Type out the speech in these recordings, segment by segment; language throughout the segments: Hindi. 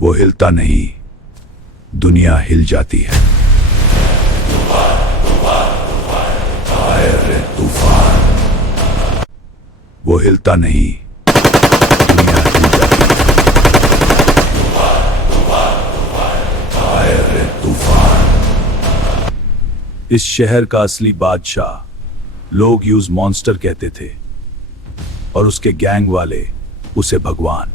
वो हिलता नहीं, दुनिया हिल जाती है। आए रे तूफान। वो हिलता नहीं, दुनिया हिल जाती है। आए रे तूफान। इस शहर का असली बादशाह लोग यूज मॉन्स्टर कहते थे और उसके गैंग वाले उसे भगवान।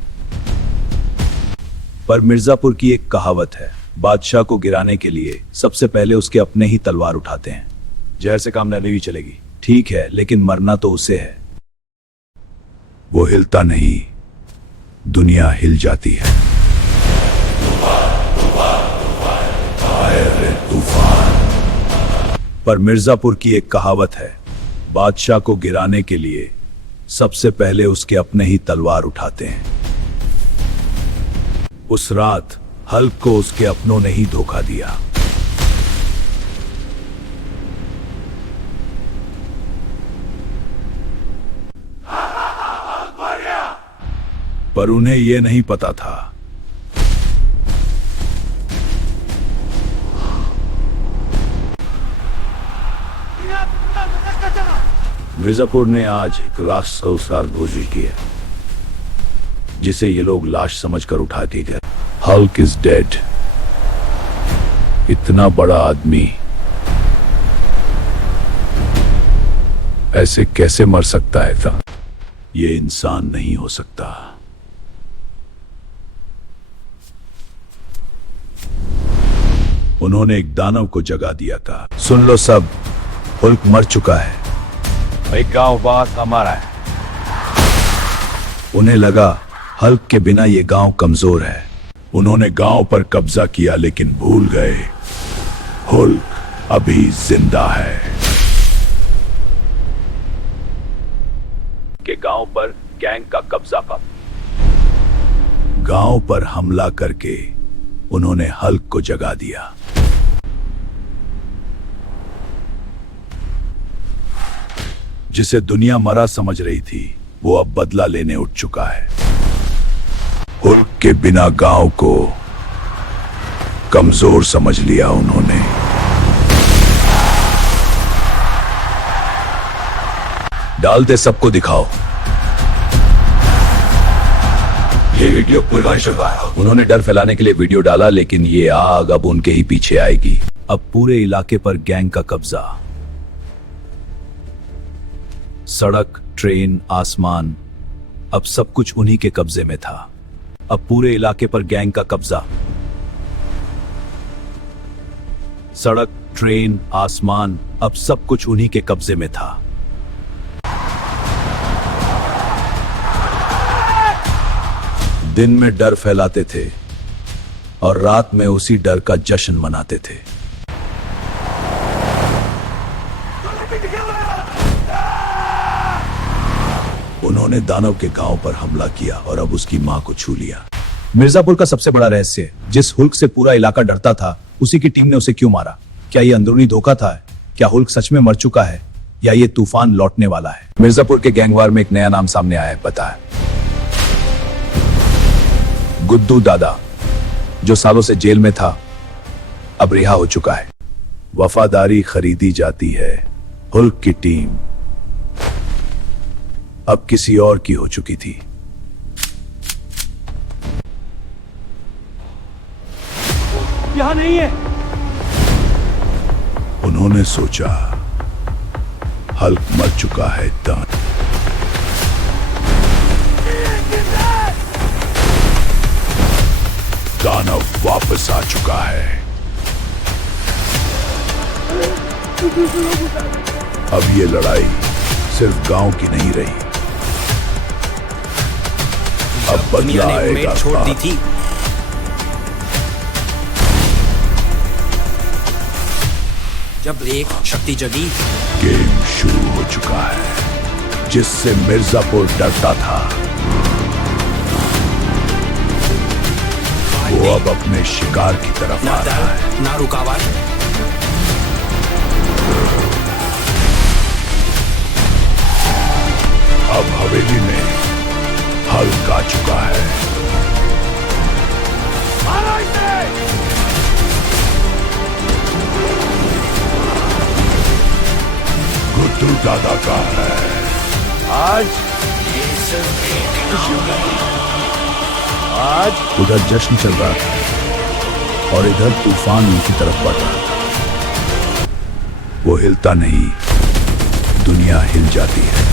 पर मिर्जापुर की एक कहावत है, बादशाह को गिराने के लिए सबसे पहले उसके अपने ही तलवार उठाते हैं। जहर से काम नहीं चलेगी, ठीक है, लेकिन मरना तो उसे है। वो हिलता नहीं, दुनिया हिल जाती है। आए रे तूफान। पर मिर्जापुर की एक कहावत है, बादशाह को गिराने के लिए सबसे पहले उसके अपने ही तलवार उठाते हैं। उस रात हल्क को उसके अपनों ने ही धोखा दिया। पर उन्हें यह नहीं पता था मिर्जापुर ने आज एक राष्ट्र भोजी की है, जिसे ये लोग लाश समझकर उठा के गए। Hulk is dead. इतना बड़ा आदमी ऐसे कैसे मर सकता है था? ये इंसान नहीं हो सकता। उन्होंने एक दानव को जगा दिया था। सुन लो सब, हल्क मर चुका है। भाई गांव बात हमारा है। उन्हें लगा हल्क के बिना ये गांव कमजोर है। उन्होंने गांव पर कब्जा किया, लेकिन भूल गए हल्क अभी जिंदा है। के गांव पर गैंग का कब्जा पा। गांव पर हमला करके उन्होंने हल्क को जगा दिया। जिसे दुनिया मरा समझ रही थी, वो अब बदला लेने उठ चुका है। हल्क के बिना गांव को कमजोर समझ लिया उन्होंने। डालते सबको दिखाओ। ये वीडियो उन्होंने डर फैलाने के लिए वीडियो डाला, लेकिन ये आग अब उनके ही पीछे आएगी। अब पूरे इलाके पर गैंग का कब्जा। सड़क, ट्रेन, आसमान, अब सब कुछ उन्हीं के कब्जे में था। अब पूरे इलाके पर गैंग का कब्जा। सड़क, ट्रेन, आसमान, अब सब कुछ उन्हीं के कब्जे में था। दिन में डर फैलाते थे और रात में उसी डर का जश्न मनाते थे। उन्होंने दानव के गांव पर हमला किया और अब उसकी मां को छू लिया। मिर्जापुर का सबसे बड़ा रहस्य, जिस हल्क से पूरा इलाका डरता था, उसी की टीम ने उसे क्यों मारा? क्या यह अंदरूनी धोखा था? क्या हल्क सच में मर चुका है या ये तूफान लौटने वाला है? मिर्जापुर के गैंगवार में एक नया नाम सामने आया है, पता है? गुड्डू दादा, जो सालों से जेल में था, अब रिहा हो चुका है। वफादारी खरीदी जाती है। हल्क की टीम अब किसी और की हो चुकी थी। यहां नहीं है। उन्होंने सोचा हल्क मर चुका है, दानव वापस आ चुका है। अब ये लड़ाई सिर्फ गांव की नहीं रही, अब बदला आएगा। छोड़ दी थी। जब एक शक्ति जगी, गेम शुरू हो चुका है। जिससे मिर्जापुर डरता था, वो अब अपने शिकार की तरफ आ रहा है। ना रुकावट, अब हवेली में हल्क आ चुका है। दादा का है। आज आज उधर जश्न चल रहा था और इधर तूफान उनकी तरफ बढ़ रहा था। वो हिलता नहीं, दुनिया हिल जाती है।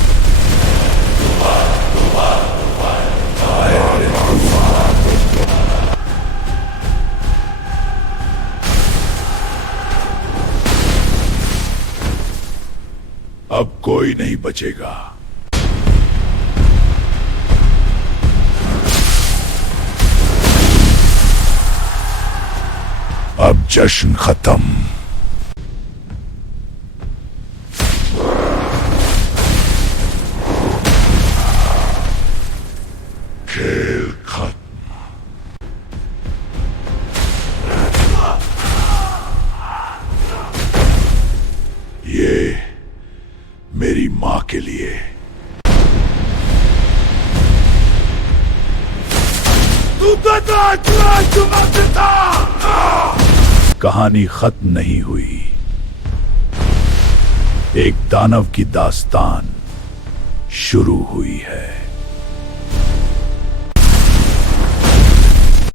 अब कोई नहीं बचेगा। अब जश्न खत्म। खेल खत्म। ये मेरी मां के लिए। तू कहानी खत्म नहीं हुई। एक दानव की दास्तान शुरू हुई है।